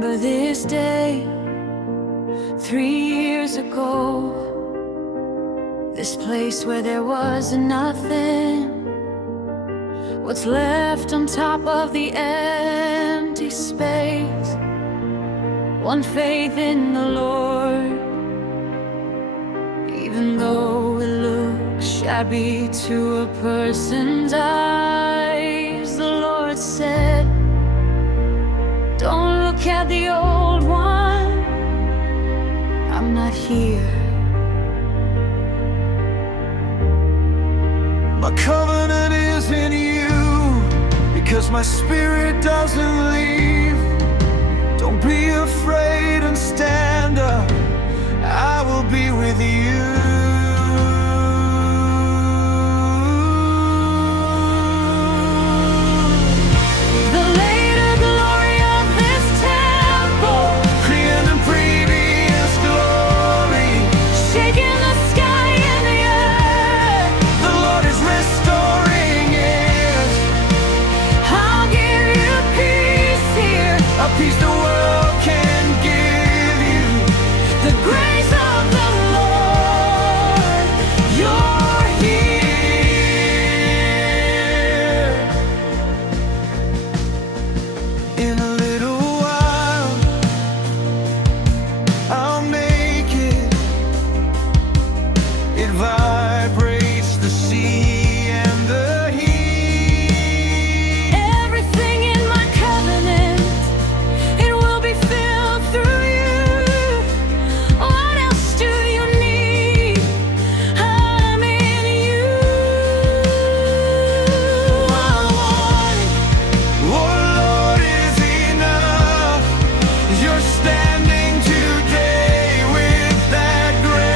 remember this day 3 years ago. This place where there was nothing, what's left on top of the empty space. One faith in the Lord, even though it looks shabby to a person's eyes. The Lord said, don't look at the old one, I'm not here. My covenant is in you, because my spirit doesn't leave. Don't be afraid and stand up, I will be with you. The later glory of this temple, Creer the previous glory, shaking the sky and the earth. the Lord is restoring it. I'll give you peace here, A peace the world can give you. the grace of the Lord. You're here. In a little while, I'll make it. It vibrates the sea and the heat. Everything in my covenant, it will be filled through you. What else do you need? I'm in you. Oh Lord is enough. You're standing today with that grace.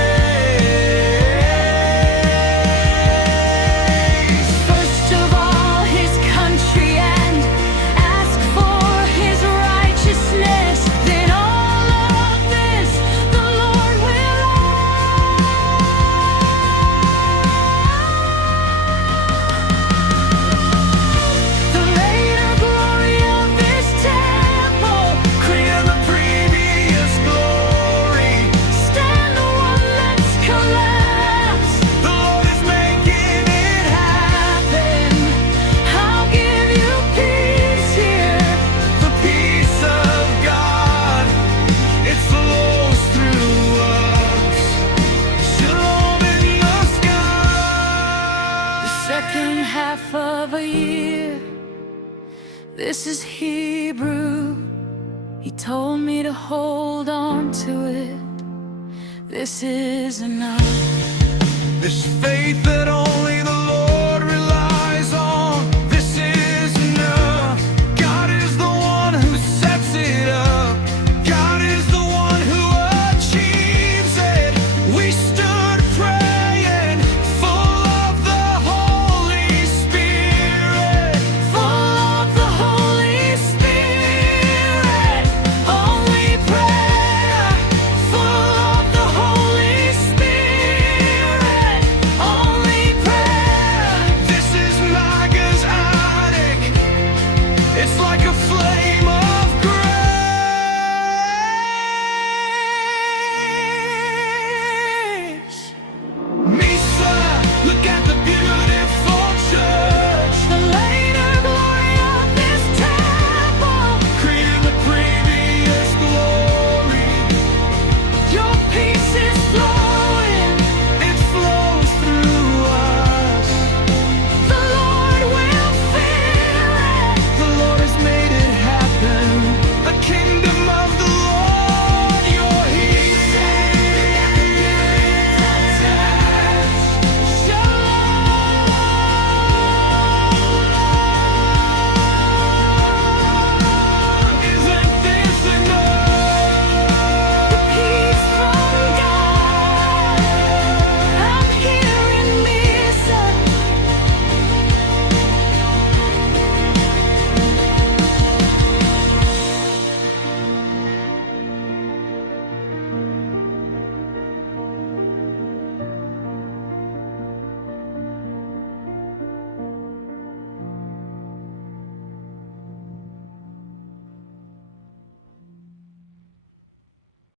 First of all, his country, and ask for his righteousness. Then all of this the Lord will add. The later glory of this temple, Creer the previous glory. stand the one that's collapsed. The Lord is making it happen. I'll give you peace here. The peace of God, it flows through us. Shalom in the sky. The second half of a year, this is Hebrew. He told me to hold on to it. This is enough. This faith that